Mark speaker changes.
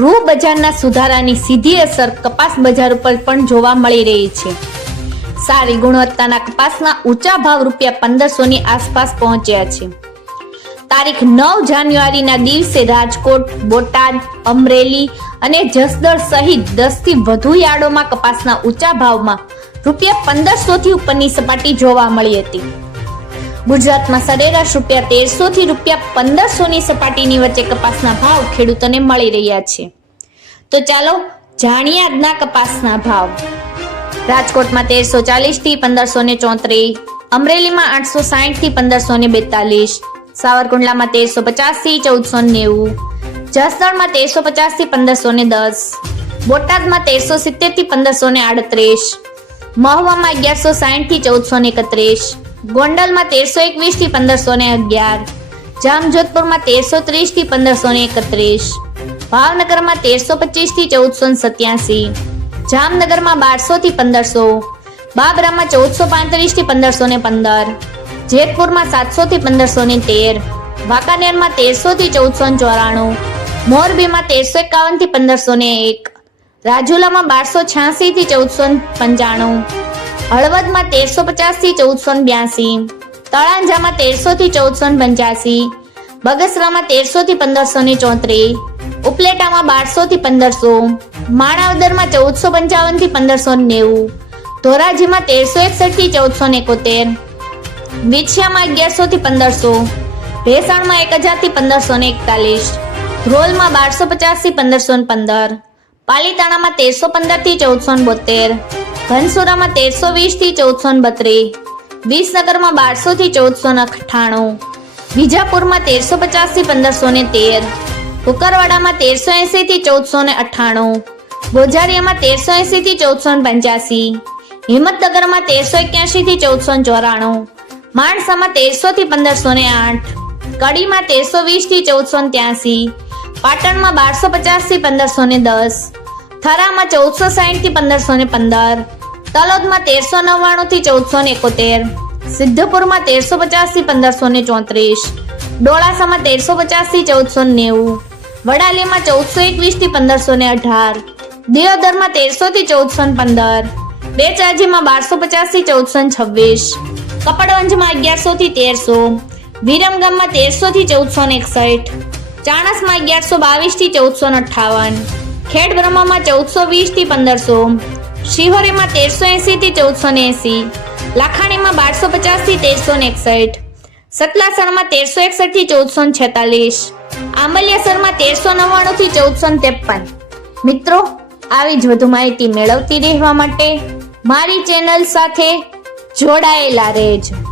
Speaker 1: રૂ બજારના સુધારાની સીધી અસર કપાસ બજાર ઉપર પણ જોવા મળી રહી છે. સારી ગુણવત્તાના કપાસના ઊંચા ભાવ રૂપિયા પંદરસો ની આસપાસ પહોંચ્યા છે. તારીખ નવ જાન્યુઆરીના દિવસે રાજકોટ, બોટાદ, અમરેલી અને જસદળ સહિત દસથી વધુ યાર્ડોમાં કપાસના ઊંચા ભાવમાં રૂપિયા પંદરસો થી ઉપરની સપાટી જોવા મળી હતી. ગુજરાતમાં સરેરાશ રૂપિયા તેરસો થી રૂપિયા પંદરસો ની સપાટીની વચ્ચે કપાસના ભાવ ખેડૂતોને મળી રહ્યા છે. તો ચાલો જાણીએ આજના કપાસના ભાવ. રાજકોટમાં તેરસો ચાલીસથી પંદરસો ને ચોત્રીસ, અમરેલીમાં આઠસો સાઠથી પંદરસો ને બેતાલીસ, સાવરકુંડલામાં તેરસો પચાસથી ચૌદસો નેવું, જસદણમાં તેરસો પચાસથી પંદરસો ને દસ, બોટાદમાં તેરસો સિત્તેરથી પંદરસો ને આડત્રીસ, મહુવામાં અગિયારસો સાઠથી ચૌદસો ને એકત્રીસ ગોંડલમાં તેરસો એકવીસથી પંદરસો ને અગિયાર. જામજોધપુરમાં તેરસો ત્રીસથી પંદરસો ને એકત્રીસ. ભાવનગરમાં તેરસો પચીસથી ચૌદસો ને સત્યાસી. જામનગરમાં બારસો થી પંદરસો. બાબરામાં ચૌદસો પાંત્રીસથી પંદરસો ને પંદર. જેતપુરમાં સાતસો થી પંદરસો ને તેર. વાંકાનેરમાં તેરસો થી ચૌદસો ને ચોરાણું. મોરબીમાં તેરસો એકાવનથી પંદરસો ને એક. રાજુલામાં બારસો છ્યાસી થી ચૌદસો પંચાણું. હળવદમાં તેરસો પચાસથી ચૌદસો બ્યાસી, તળાંજામાં તેરસો થી ચૌદસો પંચ્યાસી, બગસરામાં તેરસો થી પંદરસો ને ચોત્રીસ, ઉપલેટામાં બારસો થી પંદરસો, માણાવદરમાં ચૌદસો પંચાવનથી પંદરસો નેવું, ધોરાજીમાં તેરસો એકસઠથી ચૌદસો એકોતેર, વિછિયામાં અગિયારસો થી પંદરસો, ભેસાણમાં એક હજારથી પંદરસો ને એકતાલીસ રોલમાં બારસો પચાસથી પંદરસો પંદર, પાલીતાણામાં તેરસો પંદરથી ચૌદસો બોતેર ઘનસુરામાં તેરસો વીસથી ચૌદસો બત્રીસ. વિસનગરમાં બારસો થી ચૌદસો અઠ્ઠાણું. વિજાપુરમાં તેરસો પચાસથી પંદરસો ને તેર. કુકરવાડામાં તેરસો એસી થી ચૌદસો ને અઠ્ઠાણું. ગોઝારિયામાં તેરસો એસી થી ચૌદસો પંચ્યાસી. હિંમતનગરમાં તેરસો એક્યાસી થી ચૌદસો ચોરાણું. માણસામાં તેરસો થી પંદરસો ને આઠ. કડીમાં તેરસો વીસથી ચૌદસો ત્યાસી. પાટણમાં બારસો પચાસથી પંદરસો ને દસ. થરામાં ચૌદસો સાઠથી પંદરસો ને પંદર. તલોદમાં તેરસો નવ્વાણું થી ચૌદસો એકોતેર. સિદ્ધપુરમાં તેરસો પચાસથી પંદરસો ને ચોત્રીસ. ડોળાસામાં તેરસો પચાસથી ચૌદસો નેવું. વડાલીમાં ચૌદસો એકવીસથી પંદરસો ને અઢાર. દિયોદરમાં તેરસો થી ચૌદસો પંદર. બેચાજીમાં બારસો પચાસથી ચૌદસો છવ્વીસ. કપડવંજમાં અગિયારસો થી તેરસો. વિરમગામમાં તેરસો થી ચૌદસો એકસઠ. ચાણસમાં અગિયારસો બાવીસથી ચૌદસો ને અઠાવન. ખેડ ચૌદસો વીસથી પંદરસો. શિહોરીમાં તેરસો એંસીથી ચૌદસો ને એસી લાખાણીમાં બારસો પચાસથી તેરસો ને એકસઠ, સતલાસણમાં તેરસો એકસઠથી ચૌદસો ને છેતાલીસ આંબલિયાસરમાં તેરસો નવ્વાણું થી ચૌદસો ને ત્રેપન. મિત્રો, આવી જ વધુ માહિતી મેળવતી રહેવા માટે મારી ચેનલ સાથે જોડાયેલા રહેજો.